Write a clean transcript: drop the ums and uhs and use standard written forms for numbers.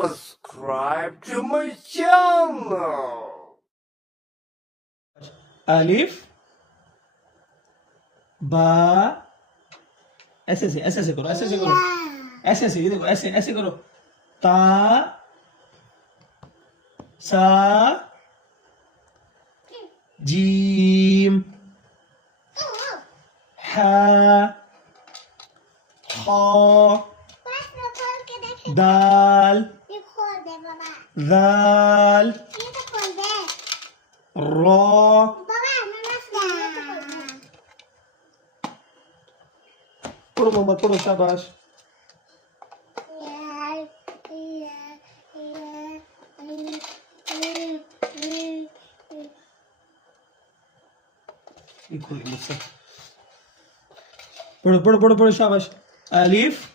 subscribe to my channel. अलिफ बा ऐसे करो ऐसे करो ऐसे ये देखो ऐसे ऐसे करो ता सा जीम हा खा दाल दाल रा पढ़ो मोहम्मद पढ़ो शाबाश पढ़ो पढ़ो पढ़ो पढ़ो शाबाश अलिफ